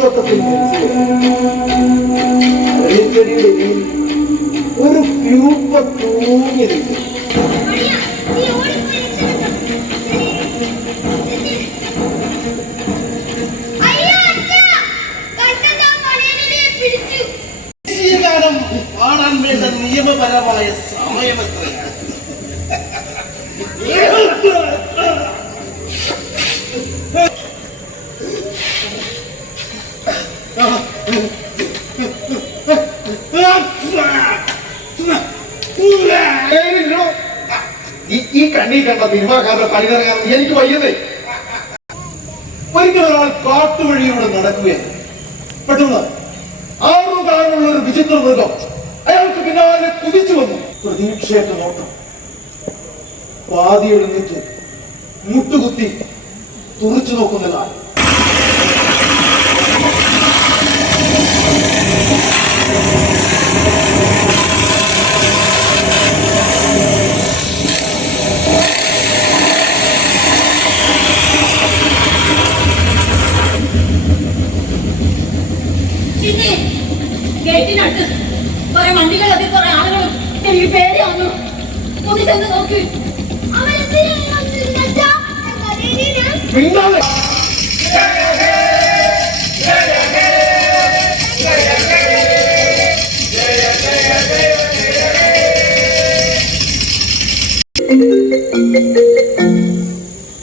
പൂന്തോട്ടത്തിൽ ഒരു പ്യൂപ്പ തൂങ്ങിയിരിക്കും. കാണാൻ വേണ്ട നിയമപരമായ സമയമെത്രയാണ്? ഈ കണ്ണി കണ്ട സിനിമാക്കാരുടെ പണിതറങ്ങാൻ എനിക്ക് വയ്യതേ. ഒരിക്കൽ ഒരാൾ കാട്ടുവഴിയിലൂടെ നടക്കുകയാണ്. പെട്ടെന്ന് ആറുകാലുള്ള ഒരു വിചിത്ര മൃഗം അയാൾക്ക് പിന്നാലെ കുതിച്ചു വന്നു. പ്രതീക്ഷയൊക്കെ നോട്ടം പാതി എഴുന്നേറ്റ് മുട്ടുകുത്തി തുറച്ചു നോക്കുന്നതാണ്. ഗേറ്റിനടുത്ത് കുറെ വണ്ടികളൊക്കെ കുറെ ആളുകളും എനിക്ക് പേടി വന്നു. ഒന്ന് ചെന്ന് നോക്കി.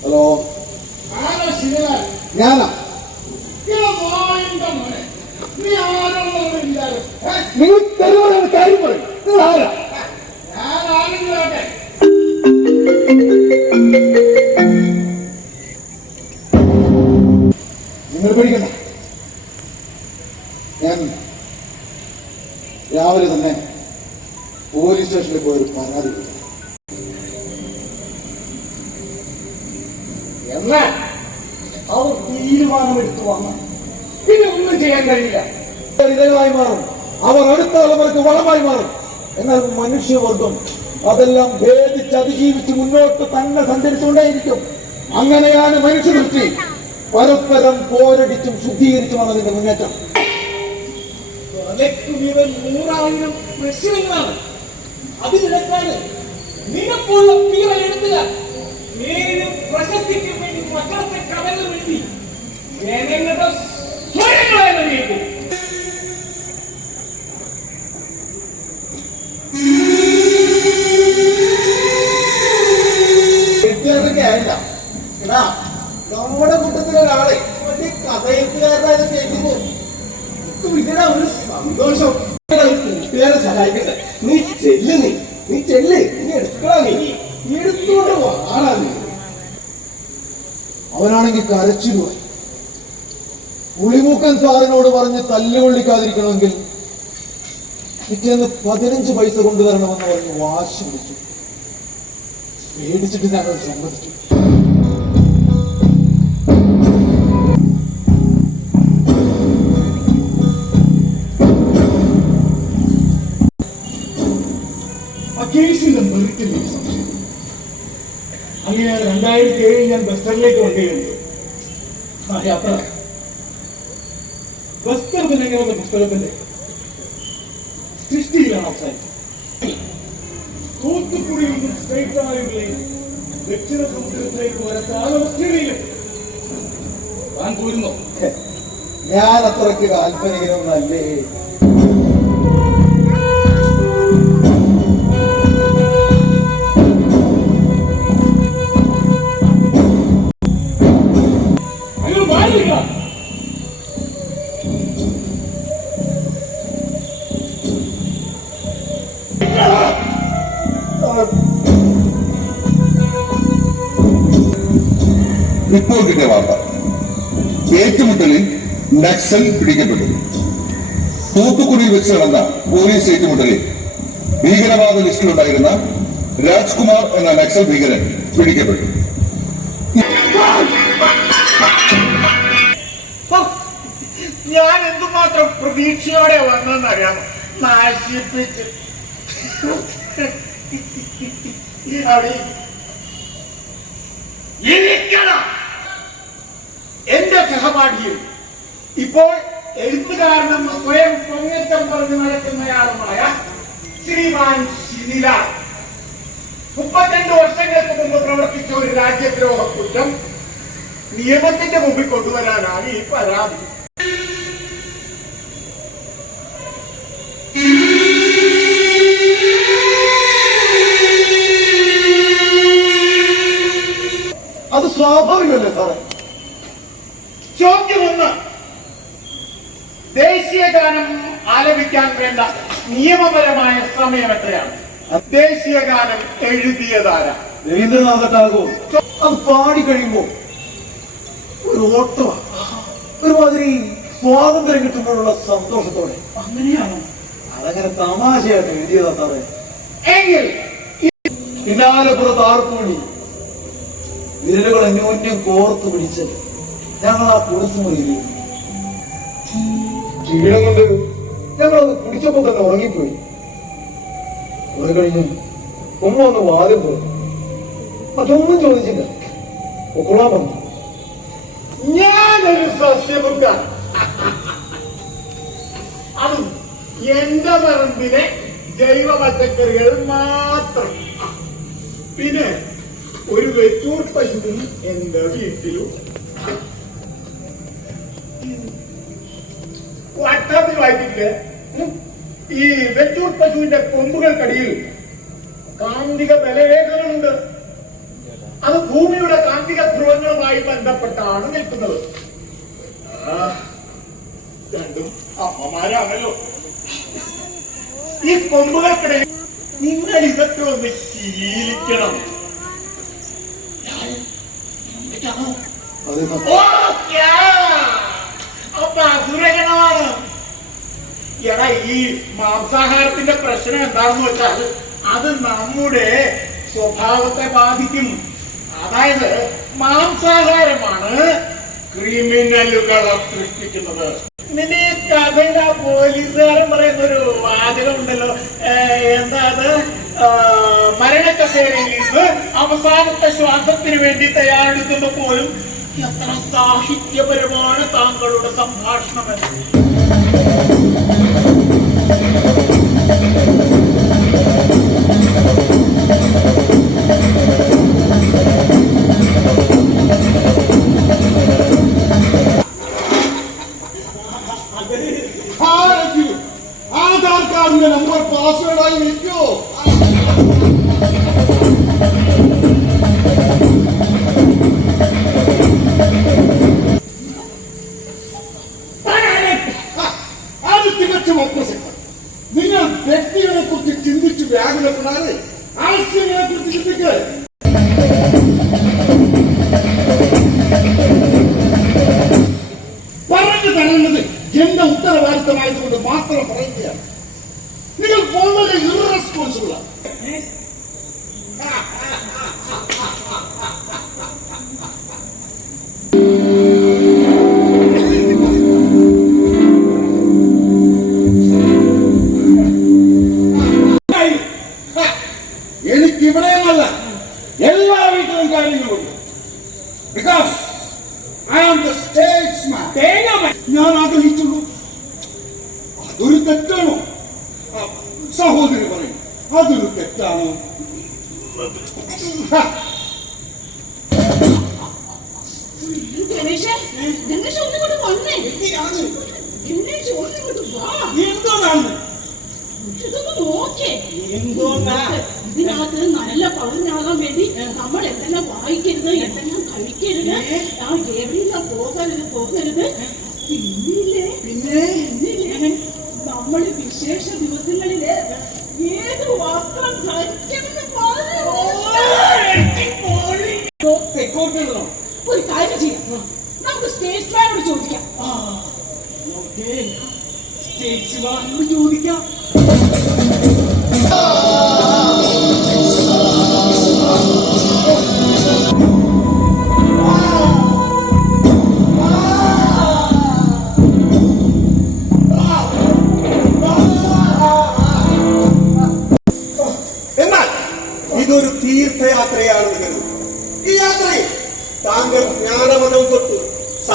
ഹലോ, ഞാനാ. നിങ്ങൾ തെരുവാണ് കാര്യം പറയും. നിങ്ങൾ ആരാ? നിങ്ങൾ പേടിക്കണ്ട. ഞാൻ രാവിലെ തന്നെ പോലീസ് സ്റ്റേഷനിൽ പോയൊരു പരാതി കൊടുത്തു. എന്നാ അവർ തീരുമാനമെടുത്തു വന്ന പിന്നെ ഒന്നും ചെയ്യാൻ കഴിയില്ല. ഇരകളായി മാറും. അവർ അടുത്ത തലമുറക്ക് വളമായി മാറും. എന്നാൽ മനുഷ്യവർഗം അതെല്ലാം ഭേദിച്ച് അതിജീവിച്ച് മുന്നോട്ട് തന്നെ സഞ്ചരിച്ചുകൊണ്ടേയിരിക്കും. അങ്ങനെയാണ് മനുഷ്യവൃത്തി. പരസ്പരം പോരടിച്ചും ശുദ്ധീകരിച്ചുമാണ് അതിന്റെ മുന്നേറ്റം. 100,000 പ്രശ്നങ്ങളാണ്. അതിനിടക്കാണ് നിനക്കുള്ള പീറ എഴുത്തുക നേരിടും പ്രശസ്തിക്ക് വേണ്ടി മക്കളത്തെ കഥകൾ എഴുതി ജനങ്ങളുടെ സ്വരങ്ങളെ നൽകിയിട്ടു. ആയില്ല. എടാ, നമ്മുടെ കൂട്ടത്തിലൊരാളെ വലിയ കഥയെഴുത്തുകാരനായത് കേൾക്കുമ്പോ പിന്നീട് ഒരു സന്തോഷം. കൂട്ടുകാരെ സഹായിക്കട്ടെ. നീ ചെല്ല്, നീ ചെല്ല്, നീ എടുക്കടാ, നീ എടുത്തോണ്ട് വാടാ. നീ അവനാണെങ്കിൽ കരച്ചിരുവാ. പുളിമൂക്കൻ സാറിനോട് പറഞ്ഞ് തല്ലുകൊള്ളിക്കാതിരിക്കണമെങ്കിൽ പിറ്റേന്ന് 15 പൈസ കൊണ്ടുവരണമെന്ന് പറഞ്ഞ് വാശി പിടിച്ചു. പേടിച്ചിട്ട് ഞങ്ങൾ സമ്മതിച്ചു. ആ കേസിന്റെ മെറിറ്റിൽ സംശയം. അങ്ങനെ 2007 ഞാൻ ബസ്റ്ററിലേക്ക് വണ്ടിയുണ്ട്. ആ യാത്ര ബസ്റ്റർ ദിനങ്ങളുടെ പുസ്തകത്തിന്റെ സൃഷ്ടിയിലാണ് അവസാനിച്ചത്. തൂത്തുക്കുടിയിൽ നിന്നും സ്ട്രൈറ്റ് ആയുകളെയും ദക്ഷിണ സമുദ്രത്തിലേക്ക് വരത്താൻ ഓസ്ട്രേലിയയിലും താൻ പോരുന്നു. ഞാൻ അത്രയ്ക്ക് കാൽപ്പനികനൊന്നല്ലേ. ഇപ്പോൾ കിട്ടിയ വാർത്ത, ഏറ്റുമുട്ടലിൽ നക്സൽ പിടിക്കപ്പെട്ടു. തൂത്തുക്കുടിയിൽ വെച്ച് നടന്ന പോലീസ് ഏറ്റുമുട്ടലിൽ ഭീകരവാദ ലിസ്റ്റിലുണ്ടായിരുന്ന രാജ്കുമാർ എന്ന നക്സൽ ഭീകരൻ പിടിക്കപ്പെട്ടു. ഞാൻ എന്തുമാത്രം പ്രതീക്ഷയോടെ വന്നെന്നറിയാമോ? നശിപ്പിച്ച് എന്റെ സഹപാഠിയും ഇപ്പോൾ എഴുത്തുകാരനെന്ന് സ്വയം പൊങ്ങച്ചം പറഞ്ഞു നടക്കുന്നയാളുമായ ശ്രീമാൻ ശിനിലാൽ 32 വർഷങ്ങൾക്ക് മുമ്പ് പ്രവർത്തിച്ച ഒരു രാജ്യദ്രോഹ കുറ്റം നിയമത്തിന്റെ മുമ്പിൽ കൊണ്ടുവരാനാണ് ഈ പരാതി. അത് സ്വാഭാവികമല്ലേ സാറേ? ചോദ്യം 1, ദേശീയ ഗാനം ആലപിക്കാൻ വേണ്ട നിയമപരമായ സമയം എത്രയാണ്? ദേശീയ ഗാനം എഴുതിയതാരാ? രവീന്ദ്രനാഥ ടാഗോർ. അത് പാടി കഴിയുമ്പോ ഒരു ഓട്ടം, ഒരുമാതിരി സ്വാതന്ത്ര്യം കിട്ടുമ്പോഴുള്ള സന്തോഷത്തോടെ. അങ്ങനെയാണോ? അതങ്ങനെ തമാശയായിട്ട് എഴുതിയതാ സാറേ. എങ്കിൽ പിന്നാലപ്പുറത്ത് ആർപ്പൂടി വിരലുകൾ അന്യോന്യം കോർത്തു പിടിച്ച് ഞങ്ങൾ ആ കുടിസുമുറിയിൽ ക്ഷീണം കൊണ്ട് ഞങ്ങളത് കുടിച്ചപ്പോ തന്നെ ഉറങ്ങിപ്പോയി. കുറെ കഴിഞ്ഞ് ഉമ്മ ഒന്ന് വാതിൽ പോയി. അതൊന്നും ചോദിച്ചില്ല, ഒക്കൊള്ളാൻ വന്നു. ഞാനൊരു സസ്യമുക്ക, അതും എന്റെ പറമ്പിലെ ജൈവ പച്ചക്കറികൾ മാത്രം. പിന്നെ ഒരു വെച്ചൂർ പശുവും എന്റെ വീട്ടിലും. വാട്സാപ്പിൽ വായിച്ചിട്ട് ഈ വെച്ചൂർ പശുവിന്റെ കൊമ്പുകൾക്കടിയിൽ കാന്തിക ബലരേഖകളുണ്ട്. അത് ഭൂമിയുടെ കാന്തിക ധ്രുവങ്ങളുമായി ബന്ധപ്പെട്ടാണ് നിൽക്കുന്നത്. രണ്ടും അമ്മമാരാണല്ലോ. ഈ കൊമ്പുകൾക്കിടയിൽ നിങ്ങൾ ഇതൊക്കെ ഒന്ന് ശീലിക്കണം. അപ്പൊ അസുരഗണമാണ്. എടാ, ഈ മാംസാഹാരത്തിന്റെ പ്രശ്നം എന്താണെന്ന് വെച്ചാൽ അത് നമ്മുടെ സ്വഭാവത്തെ ബാധിക്കും. അതായത് മാംസാഹാരമാണ് ക്രിമിനലുകളെ സൃഷ്ടിക്കുന്നത്. നിന്റെ ഈ കഥയുടെ പോലീസുകാരൻ പറയുന്ന ഒരു വാചകം ഉണ്ടല്ലോ, എന്താ അത്? മരണക്കസേരയിൽ നിന്ന് അവസാനത്തെ ശ്വാസത്തിന് വേണ്ടി തയ്യാറെടുക്കുമ്പോ പോലും എത്ര സാഹിത്യപരമാണ് താങ്കളുടെ സംഭാഷണമെന്ന്. ആധാർ കാർഡിന്റെ നമ്പർ പാസ്വേഡായി വെക്കോ? അത് തികച്ചും അപ്രസക്തം. നിങ്ങൾ വ്യക്തികളെ കുറിച്ച് ചിന്തിച്ച് വ്യാകുലപ്പെടാതെ ആശയങ്ങളെ കുറിച്ച് ചിന്തിക്കുക. പറഞ്ഞു തരേണ്ടത് എന്റെ ഉത്തരവാദിത്തമായതുകൊണ്ട് മാത്രം പറയുകയാണ്. നിങ്ങൾ വളരെ ഇറസ്പോൺസിബിളാണ്. എനിക്കിവിടെയുമല്ല, എല്ലാ വീട്ടിലും കാര്യങ്ങളുണ്ട്. Because I am the statesman. ഞാൻ ആഗ്രഹിച്ചുള്ളൂ. അതൊരു തെറ്റാണോ? സഹോദരി പറയും, അതൊരു തെറ്റാണോ? എന്തോന്നാണ്? ഇതിനകത്ത് നല്ല പൗരനാകാൻ വേണ്ടി നമ്മൾ എന്തെല്ലാം വായിക്കരുത്, എന്തെല്ലാം കഴിക്കരുത്, എവിടെയെല്ലാം പോകരുത്. പിന്നെ നമ്മൾ വിശേഷ ദിവസങ്ങളില് ഏത് വസ്ത്രം ധരിക്കണമെന്ന് ഒരു കാര്യം ചെയ്യാം, നമുക്ക് സ്റ്റേറ്റ്സ്മാനോട് ചോദിക്കാം. സ്റ്റേറ്റ്സ്മാനോട് ചോദിക്കാം. എന്നാൽ ഇതൊരു തീർത്ഥയാത്രയാണെന്ന് കരുതുന്നു. ഈ യാത്രയിൽ താങ്കൾ ജ്ഞാനമനം തൊട്ട്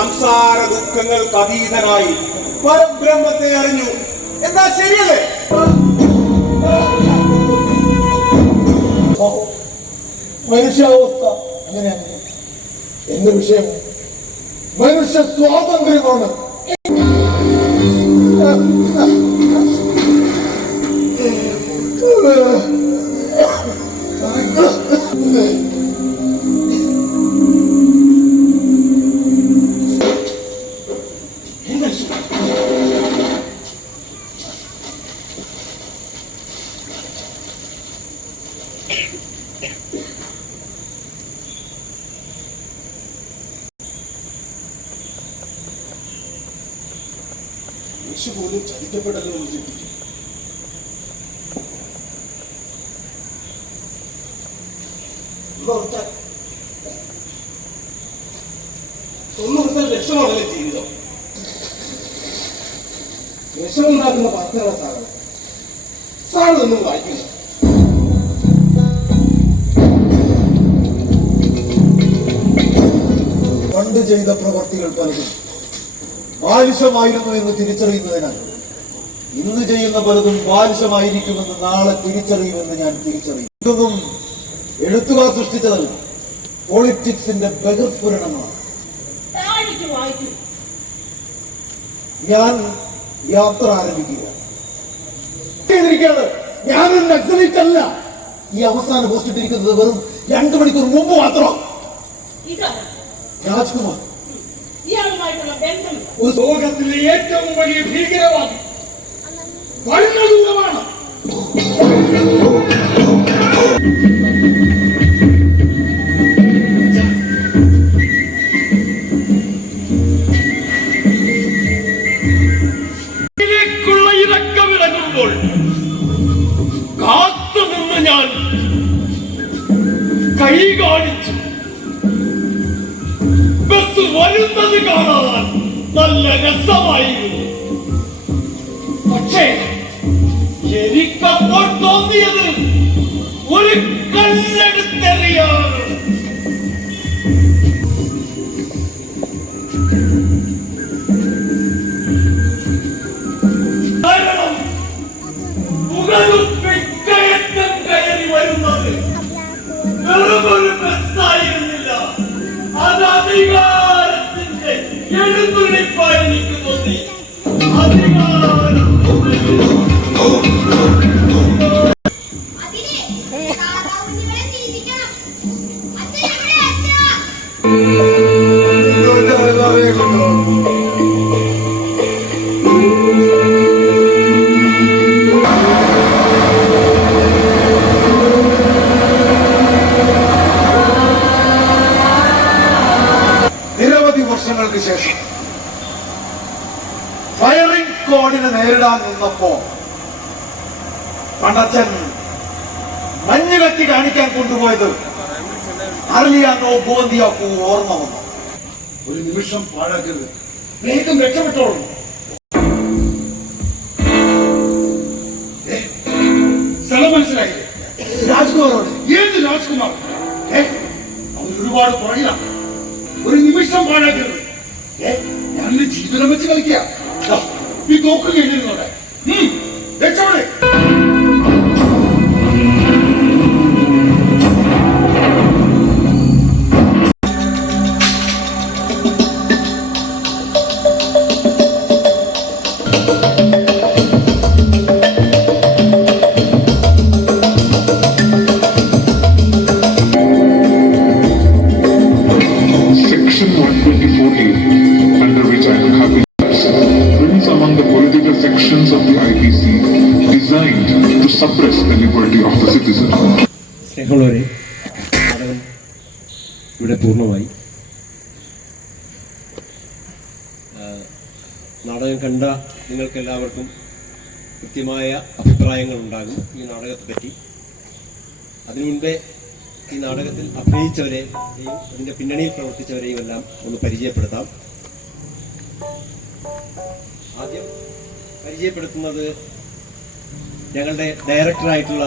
സംസാര ദുഃഖങ്ങൾക്ക് അതീതനായി പരബ്രഹ്മത്തെ അറിഞ്ഞു. എന്താ ശരിയല്ലേ? മനുഷ്യാവസ്ഥ അങ്ങനെയാണ്. എന്റെ വിഷയം മനുഷ്യ സ്വാതന്ത്ര്യമാണ്. യേശു പോലും ചതിക്കപ്പെടല്ലോ എന്ന് ചിന്തിച്ചു. ഒന്നോർത്താൽ രക്ഷമാണല്ലേ ജീവിതം. രക്ഷമുണ്ടാക്കുന്ന പ്രാർത്ഥനകളെ സാറൊന്നും വായിക്കുന്നു. പണ്ട് ചെയ്ത പ്രവർത്തികൾ പലതും ബാലിശമായിരുന്നു എന്ന് തിരിച്ചറിയുന്നതിനാൽ ഇന്ന് ചെയ്യുന്ന പലതും ബാലിശമായിരിക്കുമെന്ന് നാളെ തിരിച്ചറിയുമെന്ന് ഞാൻ തിരിച്ചറിയും. ഇതൊന്നും എഴുത്തുകാർ സൃഷ്ടിച്ചതല്ല, പൊളിറ്റിക്സിന്റെ ബഹിർസ്ഫുരണങ്ങളാണ്. താഴേക്ക് വായിക്കും. ഞാൻ യാത്ര ആരംഭിക്കുക. ഞാനൊരു നക്സലൈറ്റ് അല്ല. ഈ അവസാന പോസ്റ്റ് ഇട്ടിരിക്കുന്നത് വെറും 2 മണിക്കൂർ മുമ്പ് മാത്രം. ഇതാണ് രാജ്കുമാർ ഇയാളുമായിട്ടുള്ള ബന്ധം. ലോകത്തിലെ ഏറ്റവും വലിയ ഭീകരവാദി വരുന്നതുമാണ്. ഇതിലേക്കുള്ള ഇറക്കമിറങ്ങുമ്പോൾ കാത്തുനിന്ന് ഞാൻ കൈ കാണിച്ചു. ബസ് വരുന്നത് കാണാൻ നല്ല രസമായിരുന്നു. പക്ഷേ എനിക്കപ്പോൾ തോന്നിയത് ഒരു കല്ലെടുത്തെറിയാണ്. കാരണം മുഖലുപ്പിക്കയറ്റം കയറി വരുന്നത് വെറുമൊരു ബസ്സായിരുന്നില്ല, അത് അധികാരത്തിന്റെ എഴുന്നള്ളിപ്പായി എനിക്ക് തോന്നി. അധികാരം നിരവധി വർഷങ്ങൾക്ക് ശേഷം ഫയറിംഗ് സ്ക്വാഡിനെ നേരിടാൻ നിന്നപ്പോ പണ്ടച്ചൻ മഞ്ഞ് കത്തി കാണിക്കാൻ കൊണ്ടുപോയത് അർലിയാനോ ബോന്തിയാക്കോ ഓർമ്മ വന്നു. ഒരു നിമിഷം പാഴാക്കരുത്, വേഗം രക്ഷപ്പെട്ടോളൂ. സ്ഥലം മനസ്സിലായില്ലേ? രാജ്കുമാറോട് ഏത് രാജ്കുമാർ? അവൻ ഒരുപാട് പുറകിലാണ്. ഒരു നിമിഷം പാഴാക്കരുത്. ഞാൻ ജീവിതം വെച്ച് കളിക്കുക. ഈ നോക്കുകയായിരുന്നോടെ രക്ഷപ്പെടേ. Section 124A, under which I have been brings among the political sections of the IPC designed to suppress the liberty of the citizen. സ്നേഹമുള്ളവരെ, നാടകം ഇവിടെ പൂർണ്ണമായി. നാടകം കണ്ട നിങ്ങൾക്കെല്ലാവർക്കും കൃത്യമായ അഭിപ്രായങ്ങൾ ഉണ്ടാകും ഈ നാടകത്തെപ്പറ്റി. അതിനു മുൻപേ ഈ നാടകത്തിൽ അഭിനയിച്ചവരെയും അതിൻ്റെ പിന്നണിയിൽ പ്രവർത്തിച്ചവരെയും എല്ലാം ഒന്ന് പരിചയപ്പെടുത്താം. ആദ്യം പരിചയപ്പെടുത്തുന്നത് ഞങ്ങളുടെ ഡയറക്ടറായിട്ടുള്ള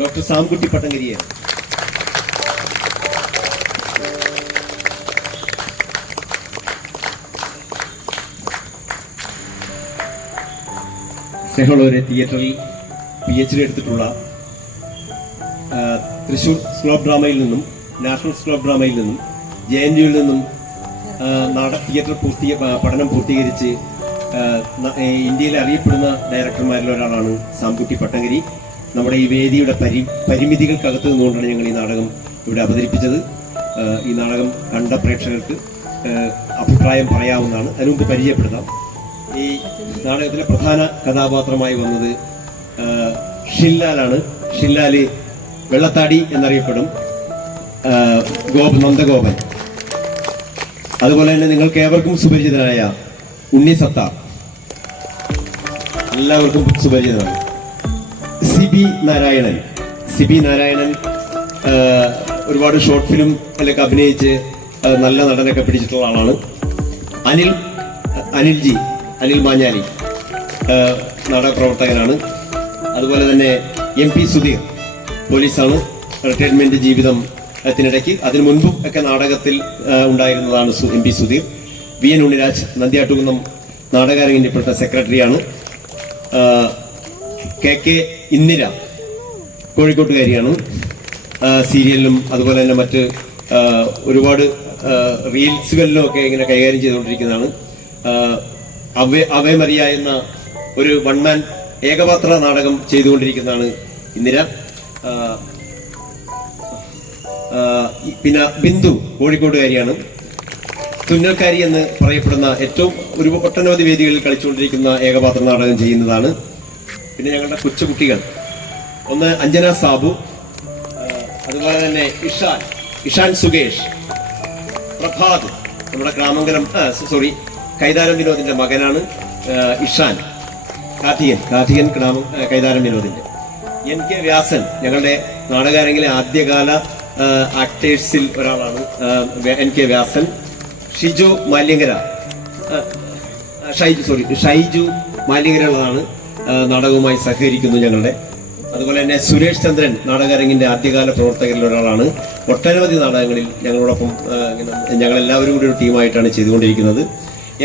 ഡോക്ടർ സാംകുട്ടി പട്ടങ്കരിയാണ്. സ്നേഹമുള്ളവരെ, തിയേറ്ററിൽ PhD എടുത്തിട്ടുള്ള തൃശൂർ സ്കൂൾ ഓഫ് ഡ്രാമയിൽ നിന്നും നാഷണൽ സ്കൂൾ ഓഫ് ഡ്രാമയിൽ നിന്നും JNUവിൽ നിന്നും തിയേറ്റർ പഠനം പൂർത്തീകരിച്ച് ഇന്ത്യയിൽ അറിയപ്പെടുന്ന ഡയറക്ടർമാരിൽ ഒരാളാണ് സാംകുട്ടി പട്ടങ്കരി. നമ്മുടെ ഈ വേദിയുടെ പരിമിതികൾക്കകത്ത് നിന്നുകൊണ്ടാണ് ഞങ്ങൾ ഈ നാടകം ഇവിടെ അവതരിപ്പിച്ചത്. ഈ നാടകം കണ്ട പ്രേക്ഷകർക്ക് അഭിപ്രായം പറയാവുന്നതാണ്. അതിനുമുമ്പ് പരിചയപ്പെടുത്താം. ഈ നാടകത്തിലെ പ്രധാന കഥാപാത്രമായി വന്നത് ഷില്ലാലാണ്. ഷില്ലാല് വെള്ളത്താടി എന്നറിയപ്പെടും, നന്ദഗോപൻ. അതുപോലെ തന്നെ നിങ്ങൾക്ക് ഏവർക്കും സുപരിചിതനായ ഉണ്ണി സത്താർ, എല്ലാവർക്കും സുപരിചിതനാണ്. സിബി നാരായണൻ ഒരുപാട് ഷോർട്ട് ഫിലിമിലൊക്കെ അഭിനയിച്ച് നല്ല നടനൊക്കെ പിടിച്ചിട്ടുള്ള ആളാണ്. അനിൽ മാഞ്ഞാലി നാടക പ്രവർത്തകനാണ്. അതുപോലെ തന്നെ MP സുധീർ, പോലീസാണ്. റിട്ടയർമെന്റ് ജീവിതത്തിനിടയ്ക്ക് അതിനു മുൻപും ഒക്കെ നാടകത്തിൽ ഉണ്ടായിരുന്നതാണ് MP സുധീർ. VN ഉണ്ണിരാജ്, നന്ദിയാട്ടുകുന്നം നാടകാരംഗിന്റെ ഇപ്പോഴത്തെ സെക്രട്ടറിയാണ്. KK ഇന്ദിര, കോഴിക്കോട്ടുകാരിയാണ്. സീരിയലിലും അതുപോലെ തന്നെ മറ്റ് ഒരുപാട് റീൽസുകളിലും ഒക്കെ ഇങ്ങനെ കൈകാര്യം ചെയ്തുകൊണ്ടിരിക്കുന്നതാണ്. അവേ മരിയ എന്ന ഒരു വൺമാൻ ഏകപാത്ര നാടകം ചെയ്തുകൊണ്ടിരിക്കുന്നതാണ് ഇന്ദിര. പിന്നെ ബിന്ദു, കോഴിക്കോട്ടുകാരിയാണ്. തുന്നൽക്കാരി എന്ന് പറയപ്പെടുന്ന ഏറ്റവും ഒട്ടനവധി വേദികളിൽ കളിച്ചുകൊണ്ടിരിക്കുന്ന ഏകപാത്ര നാടകം ചെയ്യുന്നതാണ്. പിന്നെ ഞങ്ങളുടെ കൊച്ചുകുട്ടികൾ, ഒന്ന് അഞ്ജന സാബു, അതുപോലെ തന്നെ ഇഷാൻ സുകേഷ്, പ്രഭാത് നമ്മുടെ കൈതാരം വിനോദിന്റെ മകനാണ്. ഇഷാൻ കാർത്തികൻ കൈതാരം വിനോദിന്റെ. NK വ്യാസൻ ഞങ്ങളുടെ നാടകാരംഗിലെ ആദ്യകാല ആക്ടേഴ്സിൽ ഒരാളാണ്. NK വ്യാസൻ. ഷൈജു മാലിങ്കരയുള്ളതാണ്. നാടകവുമായി സഹകരിക്കുന്നു ഞങ്ങളുടെ. അതുപോലെ തന്നെ സുരേഷ് ചന്ദ്രൻ നാടകാരംഗിന്റെ ആദ്യകാല പ്രവർത്തകരിൽ ഒരാളാണ്. ഒട്ടനവധി നാടകങ്ങളിൽ ഞങ്ങളോടൊപ്പം ഞങ്ങളെല്ലാവരും കൂടി ഒരു ടീമായിട്ടാണ് ചെയ്തുകൊണ്ടിരിക്കുന്നത്.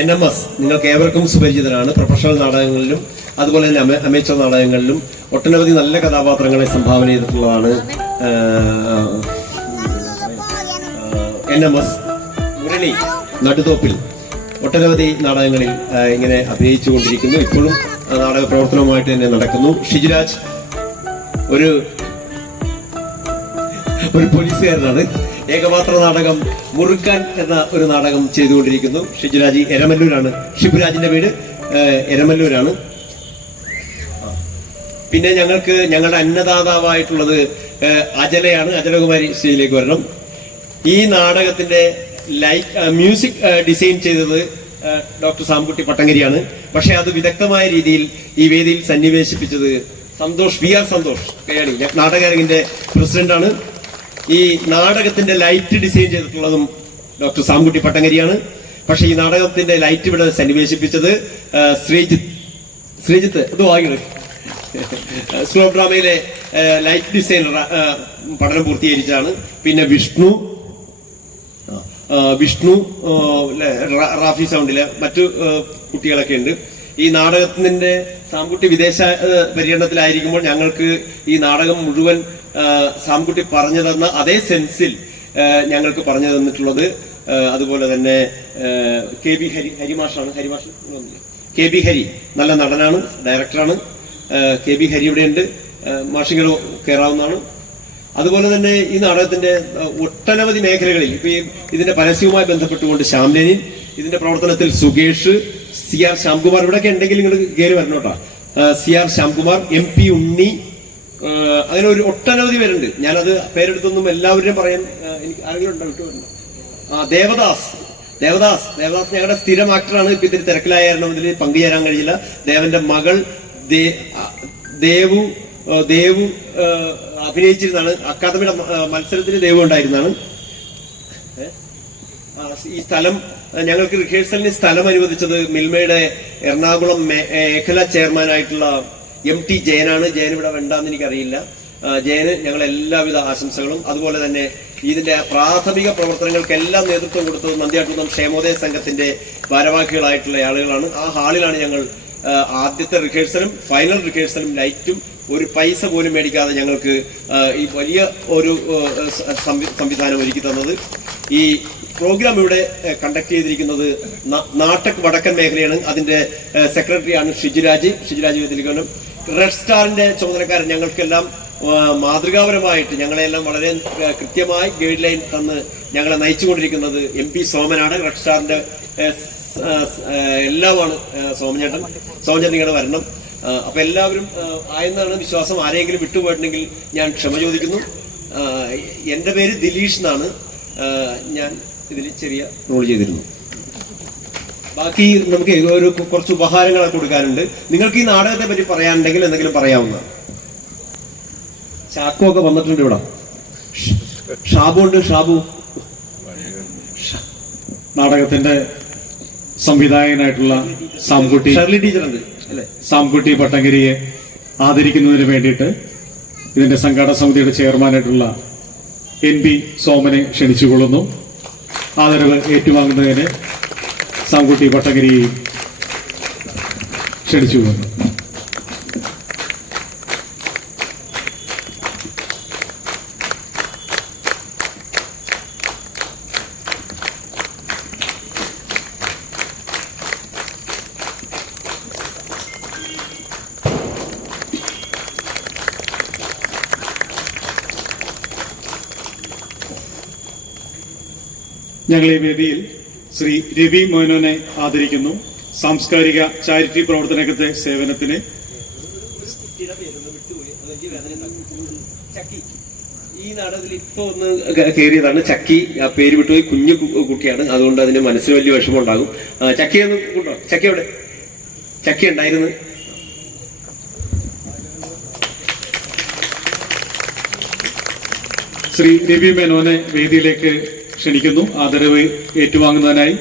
NMS നിങ്ങൾക്ക് ഏവർക്കും സുപരിചിതനാണ്. പ്രൊഫഷണൽ നാടകങ്ങളിലും അതുപോലെ തന്നെ അമേച്ചർ നാടകങ്ങളിലും ഒട്ടനവധി നല്ല കഥാപാത്രങ്ങളെ സംഭാവന ചെയ്തിട്ടുള്ളതാണ് NMS. മുരളി നടുതോപ്പിൽ ഒട്ടനവധി നാടകങ്ങളിൽ ഇങ്ങനെ അഭിനയിച്ചുകൊണ്ടിരിക്കുന്നു. ഇപ്പോഴും നാടക പ്രവർത്തനവുമായിട്ട് തന്നെ നടക്കുന്നു. ഷിജുരാജ് ഒരു പോലീസുകാരനാണ്. ഏകപാത്ര നാടകം മുറുക്കാൻ എന്ന ഒരു നാടകം ചെയ്തുകൊണ്ടിരിക്കുന്നു. ഷിജുരാജ് എരമല്ലൂരാണ്. ഷിബുരാജിന്റെ വീട് എരമല്ലൂരാണ്. പിന്നെ ഞങ്ങളുടെ അന്നദാതാവായിട്ടുള്ളത് അജലയാണ്. അജലകുമാരി സ്റ്റേജിലേക്ക് വരണം. ഈ നാടകത്തിന്റെ മ്യൂസിക് ഡിസൈൻ ചെയ്തത് ഡോക്ടർ സാംകുട്ടി പട്ടങ്കരിയാണ്. പക്ഷെ അത് വിദഗ്ധമായ രീതിയിൽ ഈ വേദിയിൽ സന്നിവേശിപ്പിച്ചത് സന്തോഷ് കയ്യാണി, നാടകാരംഗിന്റെ പ്രസിഡന്റാണ്. ഈ നാടകത്തിന്റെ ലൈറ്റ് ഡിസൈൻ ചെയ്തിട്ടുള്ളതും ഡോക്ടർ സാംകുട്ടി പട്ടങ്കരിയാണ്. പക്ഷെ ഈ നാടകത്തിന്റെ ലൈറ്റ് ഇവിടെ സന്നിവേശിപ്പിച്ചത് ശ്രീജിത്ത് ഇത് വാങ്ങിയത് സ്കൂൾ ഓഫ് ഡ്രാമയിലെ ലൈറ്റ് ഡിസൈനർ പഠനം പൂർത്തീകരിച്ചാണ്. പിന്നെ വിഷ്ണു റാഫി സൗണ്ടിലെ മറ്റു കുട്ടികളൊക്കെ ഉണ്ട്. ഈ നാടകത്തിന്റെ സാംകുട്ടി വിദേശ പര്യടനത്തിലായിരിക്കുമ്പോൾ ഞങ്ങൾക്ക് ഈ നാടകം മുഴുവൻ സാംകുട്ടി പറഞ്ഞു തന്ന അതേ സെൻസിൽ ഞങ്ങൾക്ക് പറഞ്ഞു തന്നിട്ടുള്ളത്. അതുപോലെ തന്നെ KB ഹരിമാഷാണ്. KB ഹരി നല്ല നടനാണ്, ഡയറക്ടറാണ്. KB ഹരി ഇവിടെയുണ്ട്. മാഷിങ്ങൾ കയറാവുന്നതാണ്. അതുപോലെ തന്നെ ഈ നാടകത്തിന്റെ ഒട്ടനവധി മേഖലകളിൽ ഇപ്പൊ ഇതിന്റെ പരസ്യവുമായി ബന്ധപ്പെട്ടുകൊണ്ട് ശ്യാംലേനിൻ, ഇതിന്റെ പ്രവർത്തനത്തിൽ സുകേഷ്, CR ശ്യാംകുമാർ ഇവിടെയൊക്കെ ഉണ്ടെങ്കിൽ നിങ്ങൾ കയറി വരണോട്ടാ. CR ശ്യാംകുമാർ, MP ഉണ്ണി, അങ്ങനെ ഒരു ഒട്ടനവധി പേരുണ്ട്. ഞാനത് പേരെടുത്തൊന്നും എല്ലാവരുടെയും പറയാൻ എനിക്ക് ആരെങ്കിലും ഉണ്ടോ? വിട്ടുവരണം. ദേവദാസ് ഞങ്ങളുടെ സ്ഥിരം ആക്ടറാണ്. ഇപ്പൊ ഇത്തിരി തിരക്കിലായ കാരണം ഇതിൽ പങ്കുചേരാൻ കഴിയില്ല. ദേവന്റെ മകൾ ദേവു അഭിനയിച്ചിരുന്നാണ്. അക്കാദമിയുടെ മത്സരത്തിന് ദേവു ഉണ്ടായിരുന്നാണ്. ഈ സ്ഥലം ഞങ്ങൾക്ക് റിഹേഴ്സലിന് സ്ഥലം അനുവദിച്ചത് മിൽമയുടെ എറണാകുളം മേഖല ചെയർമാനായിട്ടുള്ള MT ജയനാണ്. ജയൻ ഇവിടെ വേണ്ടാന്ന് എനിക്കറിയില്ല. ജയന് ഞങ്ങൾ എല്ലാവിധ ആശംസകളും. അതുപോലെ തന്നെ ഇതിന്റെ പ്രാഥമിക പ്രവർത്തനങ്ങൾക്കെല്ലാം നേതൃത്വം കൊടുത്തത് നന്ദിയാട്ടുകുന്നം ക്ഷേമോദയ സംഘത്തിന്റെ ഭാരവാഹികളായിട്ടുള്ള ആളുകളാണ്. ആ ഹാളിലാണ് ഞങ്ങൾ ആദ്യത്തെ റിഹേഴ്സലും ഫൈനൽ റിഹേഴ്സലും ലൈറ്റും ഒരു പൈസ പോലും മേടിക്കാതെ ഞങ്ങൾക്ക് ഈ വലിയ ഒരു സംവിധാനം ഒരുക്കി തന്നത്. ഈ പ്രോഗ്രാം ഇവിടെ കണ്ടക്ട് ചെയ്തിരിക്കുന്നത് നാട്ടക് വടക്കൻ മേഖലയാണ്. അതിന്റെ സെക്രട്ടറിയാണ് ഷിജുരാജ് വേദിലിക്കണം. റെഡ് സ്റ്റാറിന്റെ ചുമതലക്കാരൻ ഞങ്ങൾക്കെല്ലാം മാതൃകാപരമായിട്ട് ഞങ്ങളെല്ലാം വളരെ കൃത്യമായി ഗൈഡ് ലൈൻ തന്ന് ഞങ്ങളെ നയിച്ചുകൊണ്ടിരിക്കുന്നത് MP സോമനാണ്. റെഡ് സ്റ്റാറിന്റെ എല്ലാമാണ് സോമചേട്ടൻ നിങ്ങളുടെ വരണം. അപ്പൊ എല്ലാവരും ആയെന്നാണ് വിശ്വാസം. ആരെങ്കിലും വിട്ടുപോയിട്ടുണ്ടെങ്കിൽ ഞാൻ ക്ഷമ ചോദിക്കുന്നു. എന്റെ പേര് ദിലീഷ് എന്നാണ്. ഞാൻ ഇതിൽ ചെറിയ റോൾ ചെയ്തിരുന്നു. ബാക്കി നമുക്ക് കുറച്ച് ഉപഹാരങ്ങളൊക്കെ കൊടുക്കാനുണ്ട്. നിങ്ങൾക്ക് ഈ നാടകത്തെ പറ്റി പറയാനുണ്ടെങ്കിൽ എന്തെങ്കിലും പറയാവുന്നതാണ്. ചാക്കോ ഒക്കെ വന്നിട്ടുണ്ട് ഇവിടെ. ഷാബു ഉണ്ട്. ഷാബു നാടകത്തിന്റെ സംവിധായകനായിട്ടുള്ള ഷർലി ടീച്ചർ ഉണ്ട് അല്ലെ? സാംകുട്ടി പട്ടങ്കരിയെ ആദരിക്കുന്നതിന് വേണ്ടിയിട്ട് ഇതിന്റെ സംഘാടക സമിതിയുടെ ചെയർമാനായിട്ടുള്ള NB സോമനെ ക്ഷണിച്ചുകൊള്ളുന്നു. ആദരവ് ഏറ്റുവാങ്ങുന്നതിന് സാംകുട്ടി പട്ടങ്കരിയെ ക്ഷണിച്ചുകൊള്ളുന്നു. ഞങ്ങൾ ഈ വേദിയിൽ ശ്രീ രവി മോനോനെ ആദരിക്കുന്നു. സാംസ്കാരിക ചാരിറ്റി പ്രവർത്തനത്തെ സേവനത്തിന് ഈ നാടകത്തിൽ ഇപ്പൊ ഒന്ന് കയറിയതാണ്. ചക്കി ആ പേര് വിട്ടുപോയി. കുഞ്ഞു കുട്ടിയാണ്, അതുകൊണ്ട് അതിന് മനസ്സിന് വലിയ വിഷമം ഉണ്ടാകും. ചക്കി ഒന്ന് കൂട്ടോ. ചക്കി എവിടെ? ചക്കി ഉണ്ടായിരുന്നു. ശ്രീ രവി മേനോനെ വേദിയിലേക്ക് ക്ഷണിക്കുന്നു. ആദരവ് ഏറ്റുവാങ്ങുന്നതിനായി,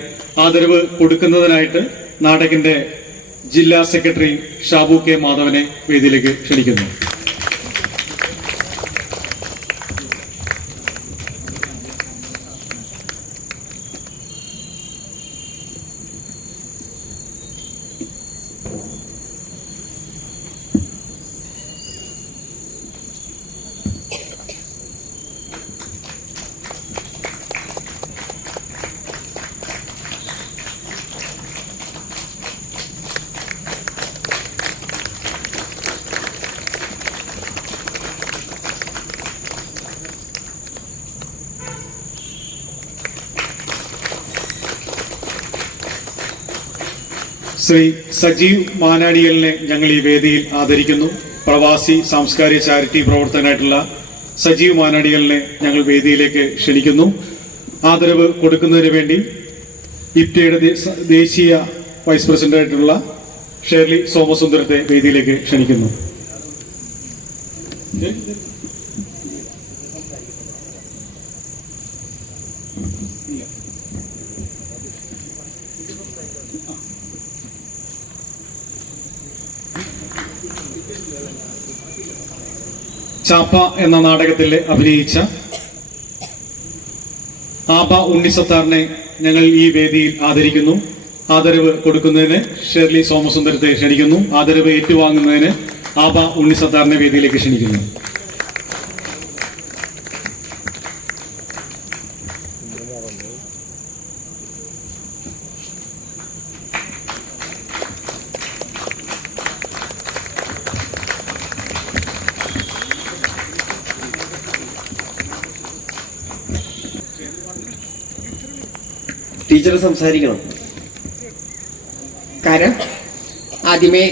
ആദരവ് കൊടുക്കുന്നതിനായിട്ട് നാടകിന്റെ ജില്ലാ സെക്രട്ടറി ഷാബു K മാധവനെ വേദിയിലേക്ക് ക്ഷണിക്കുന്നു. ശ്രീ സജീവ് മാനാടിയലിനെ ഞങ്ങൾ ഈ വേദിയിൽ ആദരിക്കുന്നു. പ്രവാസി സാംസ്കാരിക ചാരിറ്റി പ്രവർത്തകനായിട്ടുള്ള സജീവ് മാനാടിയലിനെ ഞങ്ങൾ വേദിയിലേക്ക് ക്ഷണിക്കുന്നു. ആദരവ് കൊടുക്കുന്നതിന് വേണ്ടി ഇപ്റ്റയുടെ ദേശീയ വൈസ് പ്രസിഡന്റായിട്ടുള്ള ഷേർലി സോമസുന്ദരത്തെ വേദിയിലേക്ക് ക്ഷണിക്കുന്നു. ചാപ്പ എന്ന നാടകത്തിൽ അഭിനയിച്ച ആബ ഉണ്ണിസത്താറിനെ ഞങ്ങൾ ഈ വേദിയിൽ ആദരിക്കുന്നു. ആദരവ് കൊടുക്കുന്നതിന് ഷേർലി സോമസുന്ദരത്തെ ക്ഷണിക്കുന്നു. ആദരവ് ഏറ്റുവാങ്ങുന്നതിന് ആബ ഉണ്ണിസത്താറിനെ വേദിയിലേക്ക് ക്ഷണിക്കുന്നു. ടീച്ചർ സംസാരിക്കണം. കാരണം ആദ്യമേ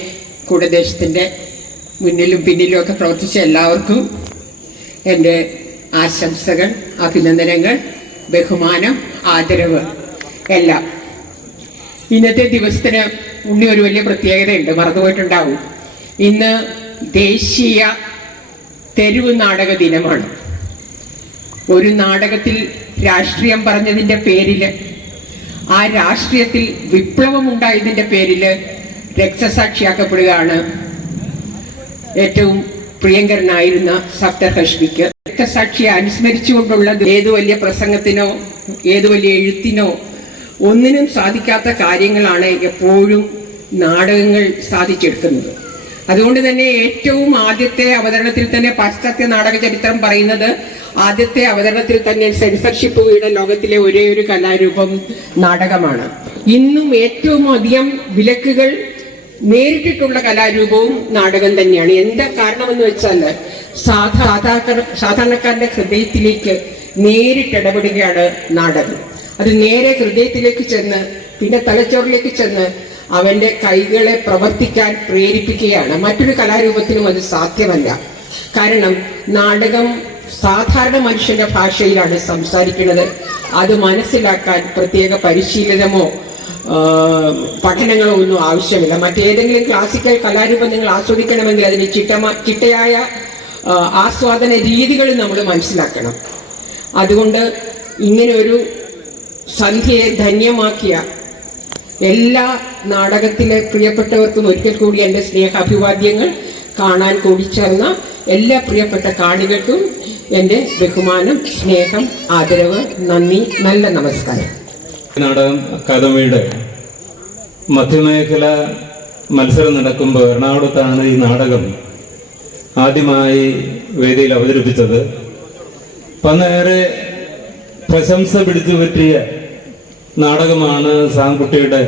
കൂടദേശത്തിന്റെ മുന്നിലും പിന്നിലും ഒക്കെ പ്രവർത്തിച്ച എല്ലാവർക്കും എൻ്റെ ആശംസകൾ, അഭിനന്ദനങ്ങൾ, ബഹുമാനം, ആദരവ് എല്ലാം. ഇന്നത്തെ ദിവസത്തിന് ഉണ്ണി ഒരു വലിയ പ്രത്യേകതയുണ്ട്, മറന്നുപോയിട്ടുണ്ടാവും. ഇന്ന് ദേശീയ തെരുവ് നാടക ദിനമാണ്. ഒരു നാടകത്തിൽ രാഷ്ട്രീയം പറഞ്ഞതിന്റെ പേരില്, ആ രാഷ്ട്രീയത്തിൽ വിപ്ലവം ഉണ്ടായതിന്റെ പേരില് രക്തസാക്ഷിയാക്കപ്പെടുകയാണ് ഏറ്റവും പ്രിയങ്കരനായിരുന്ന സഫ്ദർ ഹഷ്മിക്ക്. രക്തസാക്ഷിയെ അനുസ്മരിച്ചുകൊണ്ടുള്ള ഏതു വലിയ പ്രസംഗത്തിനോ ഏതു വലിയ എഴുത്തിനോ ഒന്നിനും സാധിക്കാത്ത കാര്യങ്ങളാണ് എപ്പോഴും നാടകങ്ങൾ സാധിച്ചെടുക്കുന്നത്. അതുകൊണ്ട് തന്നെ ഏറ്റവും ആദ്യത്തെ അവതരണത്തിൽ തന്നെ പാശ്ചാത്യ നാടക ചരിത്രം പറയുന്നത് ആദ്യത്തെ അവതരണത്തിൽ തന്നെ സെൻസർഷിപ്പ് വീണ ലോകത്തിലെ ഒരേ ഒരു കലാരൂപം നാടകമാണ്. ഇന്നും ഏറ്റവും അധികം വിലക്കുകൾ നേരിട്ടിട്ടുള്ള കലാരൂപവും നാടകം തന്നെയാണ്. എന്താ കാരണമെന്ന് വെച്ചാൽ സാധാരണക്കാരന്റെ ഹൃദയത്തിലേക്ക് നേരിട്ടിടപെടുകയാണ് നാടകം. അത് നേരെ ഹൃദയത്തിലേക്ക് ചെന്ന് പിന്നെ തലച്ചോറിലേക്ക് ചെന്ന് അവന്റെ കൈകളെ പ്രവർത്തിക്കാൻ പ്രേരിപ്പിക്കുകയാണ്. മറ്റൊരു കലാരൂപത്തിനും അത് സാധ്യമല്ല. കാരണം നാടകം സാധാരണ മനുഷ്യന്റെ ഭാഷയിലാണ് സംസാരിക്കുന്നത്. അത് മനസ്സിലാക്കാൻ പ്രത്യേക പരിശീലനമോ പഠനങ്ങളോ ഒന്നും ആവശ്യമില്ല. മറ്റേതെങ്കിലും ക്ലാസിക്കൽ കലാരൂപം നിങ്ങൾ ആസ്വദിക്കണമെങ്കിൽ അതിന് ചിട്ടയായ ആസ്വാദന രീതികൾ നമ്മൾ മനസ്സിലാക്കണം. അതുകൊണ്ട് ഇങ്ങനെ ഒരു സന്ധ്യയെ ധന്യമാക്കിയ എല്ലാ നാടകത്തിലെ പ്രിയപ്പെട്ടവർക്കും ഒരിക്കൽ കൂടി എൻ്റെ സ്നേഹാഭിവാദ്യങ്ങൾ. കാണാൻ കൂടിച്ചേർന്ന എല്ലാ പ്രിയപ്പെട്ട കാണികൾക്കും എൻ്റെ ബഹുമാനം, സ്നേഹം, ആദരവ്, നന്ദി, നല്ല നമസ്കാരം. നാടകം അക്കാദമിയുടെ മധ്യമേഖല മത്സരം നടക്കുമ്പോൾ എറണാകുളത്താണ് ഈ നാടകം ആദ്യമായി വേദിയിൽ അവതരിപ്പിച്ചത്. അന്നേറെ പ്രശംസ പിടിച്ചു പറ്റിയ നാടകമാണ് സാംകുട്ടിയുടെ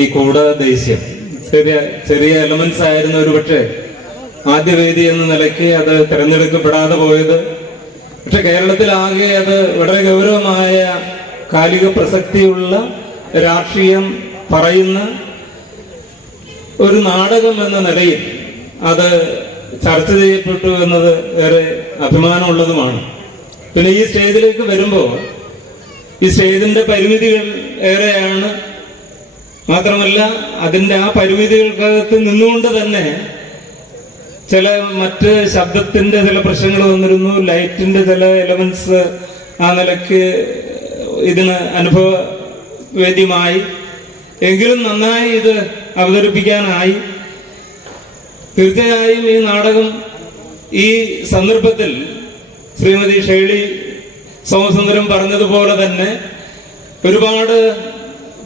ഈ കൂട ദേശ്യം. ചെറിയ എലമെന്റ്സ് ആയിരുന്നു ഒരു പക്ഷേ ആദ്യ വേദി എന്ന നിലയ്ക്ക് അത് തിരഞ്ഞെടുക്കപ്പെടാതെ പോയത്. പക്ഷെ കേരളത്തിലാകെ അത് വളരെ ഗൗരവമായ കാലിക പ്രസക്തിയുള്ള രാഷ്ട്രീയം പറയുന്ന ഒരു നാടകം എന്ന നിലയിൽ അത് ചർച്ച ചെയ്യപ്പെട്ടു എന്നത് ഏറെ അഭിമാനമുള്ളതുമാണ്. പിന്നെ ഈ സ്റ്റേജിലേക്ക് വരുമ്പോൾ ഈ സ്റ്റേജിന്റെ പരിമിതികൾ ഏറെയാണ്. മാത്രമല്ല അതിന്റെ ആ പരിമിതികൾക്കകത്ത് നിന്നുകൊണ്ട് തന്നെ ചില മറ്റ് ശബ്ദത്തിന്റെ ചില പ്രശ്നങ്ങൾ വന്നിരുന്നു. ലൈറ്റിന്റെ ചില എലമെന്റ്സ് ആ നിലയ്ക്ക് ഇതിന് അനുഭവവേദ്യമായി. എങ്കിലും നന്നായി ഇത് അവതരിപ്പിക്കാനായി. തീർച്ചയായും ഈ നാടകം ഈ സന്ദർഭത്തിൽ ശ്രീമതി ഷേളി സോമസുന്ദരം പറഞ്ഞതുപോലെ തന്നെ ഒരുപാട്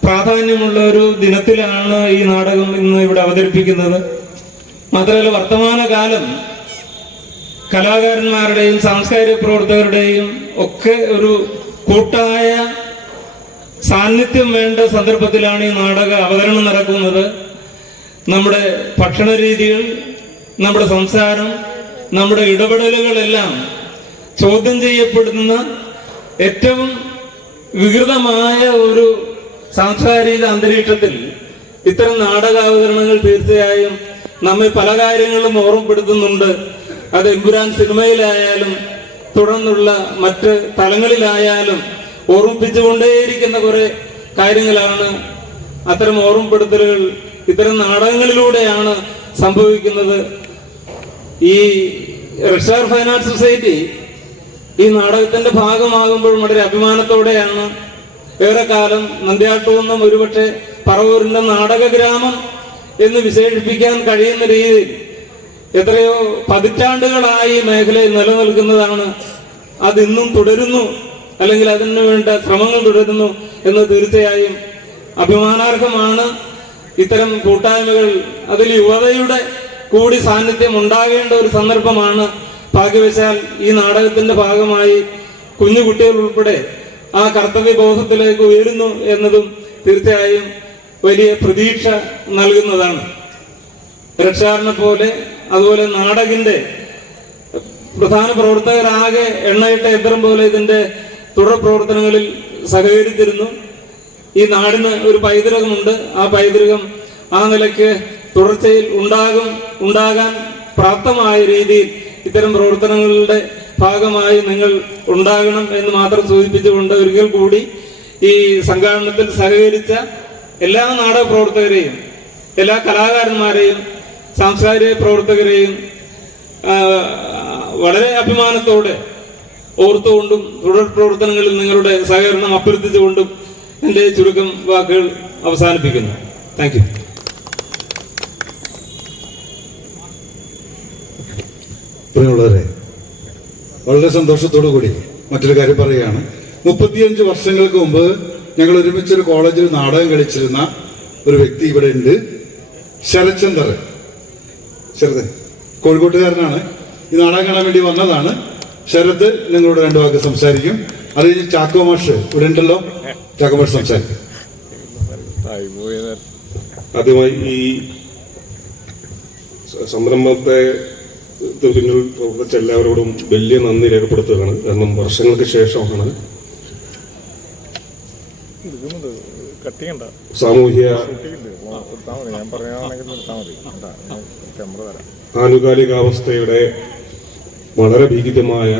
പ്രാധാന്യമുള്ള ഒരു ദിനത്തിലാണ് ഈ നാടകം ഇന്ന് ഇവിടെ അവതരിപ്പിക്കുന്നത്. മാത്രമല്ല വർത്തമാനകാലം കലാകാരന്മാരുടെയും സാംസ്കാരിക പ്രവർത്തകരുടെയും ഒക്കെ ഒരു കൂട്ടായ സാന്നിധ്യം വേണ്ട സന്ദർഭത്തിലാണ് ഈ നാടക അവതരണം നടക്കുന്നത്. നമ്മുടെ ഭക്ഷണ രീതികൾ, നമ്മുടെ സംസാരം, നമ്മുടെ ഇടപെടലുകളെല്ലാം ചോദ്യം ചെയ്യപ്പെടുന്ന ഏറ്റവും വികൃതമായ ഒരു സാംസ്കാരിക അന്തരീക്ഷത്തിൽ ഇത്തരം നാടകാവതരണങ്ങൾ തീർച്ചയായും നമ്മെ പല കാര്യങ്ങളും ഓർമ്മപ്പെടുത്തുന്നുണ്ട്. അത് എമ്പുരാൻ സിനിമയിലായാലും തുടർന്നുള്ള മറ്റ് തലങ്ങളിലായാലും ഓർമ്മിപ്പിച്ചുകൊണ്ടേയിരിക്കുന്ന കുറെ കാര്യങ്ങളാണ്. അത്തരം ഓർമ്മപ്പെടുത്തലുകൾ ഇത്തരം നാടകങ്ങളിലൂടെയാണ് സംഭവിക്കുന്നത്. ഈ റഷ്യാർ ഫൈൻ ആർട്സ് സൊസൈറ്റി ഈ നാടകത്തിന്റെ ഭാഗമാകുമ്പോൾ വളരെ അഭിമാനത്തോടെയാണ്. ഏറെക്കാലം നന്ദ്യാട്ടുകുന്നം ഒരുപക്ഷെ പറവൂരിന്റെ നാടക ഗ്രാമം എന്ന് വിശേഷിപ്പിക്കാൻ കഴിയുന്ന രീതിയിൽ എത്രയോ പതിറ്റാണ്ടുകളായി മേഖലയിൽ നിലനിൽക്കുന്നതാണ്. അതിന്നും തുടരുന്നു, അല്ലെങ്കിൽ അതിനു വേണ്ട ശ്രമങ്ങൾ തുടരുന്നു എന്ന് തീർച്ചയായും അഭിമാനാർഹമാണ്. ഇത്തരം കൂട്ടായ്മകൾ അതിൽ യുവതയുടെ കൂടി സാന്നിധ്യം ഉണ്ടാകേണ്ട ഒരു സന്ദർഭമാണ്. ഭാഗ്യവശാൽ ഈ നാടകത്തിന്റെ ഭാഗമായി കുഞ്ഞു കുട്ടികൾ ഉൾപ്പെടെ ആ കർത്തവ്യബോധത്തിലേക്ക് ഉയരുന്നു എന്നതും തീർച്ചയായും വലിയ പ്രതീക്ഷ നൽകുന്നതാണ്. രക്ഷാറിനെ പോലെ അതുപോലെ നാടകിന്റെ പ്രധാന പ്രവർത്തകരാകെ എണ്ണയിട്ട യന്ത്രം പോലെ ഇതിന്റെ തുടർ പ്രവർത്തനങ്ങളിൽ സഹകരിച്ചിരുന്നു. ഈ നാടിന് ഒരു പൈതൃകമുണ്ട്. ആ പൈതൃകം ആ നിലയ്ക്ക് തുടർച്ചയിൽ ഉണ്ടാകാൻ പ്രാപ്തമായ രീതിയിൽ ഇത്തരം പ്രവർത്തനങ്ങളുടെ ഭാഗമായി നിങ്ങൾ ഉണ്ടാകണം എന്ന് മാത്രം സൂചിപ്പിച്ചുകൊണ്ട് ഒരിക്കൽ കൂടി ഈ സംഘാടനത്തിൽ സഹകരിച്ച എല്ലാ നാടക പ്രവർത്തകരെയും, എല്ലാ കലാകാരന്മാരെയും, സാംസ്കാരിക പ്രവർത്തകരെയും വളരെ അഭിമാനത്തോടെ ഓർത്തുകൊണ്ടും തുടർ പ്രവർത്തനങ്ങളിൽ നിങ്ങളുടെ സഹകരണം അഭ്യർത്ഥിച്ചുകൊണ്ടും എൻ്റെ ചുരുക്കം വാക്കുകൾ അവസാനിപ്പിക്കുന്നു. Thank you. പ്രിയമുള്ളവരെ, വളരെ സന്തോഷത്തോടു കൂടി മറ്റൊരു കാര്യം പറയുകയാണ്. 35 വർഷങ്ങൾക്ക് മുമ്പ് ഞങ്ങൾ ഒരുമിച്ചൊരു കോളേജിൽ നാടകം കളിച്ചിരുന്ന ഒരു വ്യക്തി ഇവിടെ ഉണ്ട്. ശരത്ചന്ദ്രൻ. ശരത് കോഴിക്കോട്ടുകാരനാണ്, ഈ നാടകം കാണാൻ വേണ്ടി വന്നതാണ്. ശരത് നിങ്ങളോട് 2 വാക്ക് സംസാരിക്കും. അത് കഴിഞ്ഞ് ചാക്കോ മാഷ് ഇവിടെ ഉണ്ടല്ലോ, ചാക്കോ മാഷ് സംസാരിക്കും. ആദ്യമായി ഈ സംരംഭത്തെ പിന്നിൽ പ്രവർത്തിച്ച എല്ലാവരോടും വലിയ നന്ദി രേഖപ്പെടുത്തുകയാണ്. കാരണം വർഷങ്ങൾക്ക് ശേഷമാണ് സാമൂഹ്യ ആനുകാലികാവസ്ഥയുടെ വളരെ ഭീതിതമായ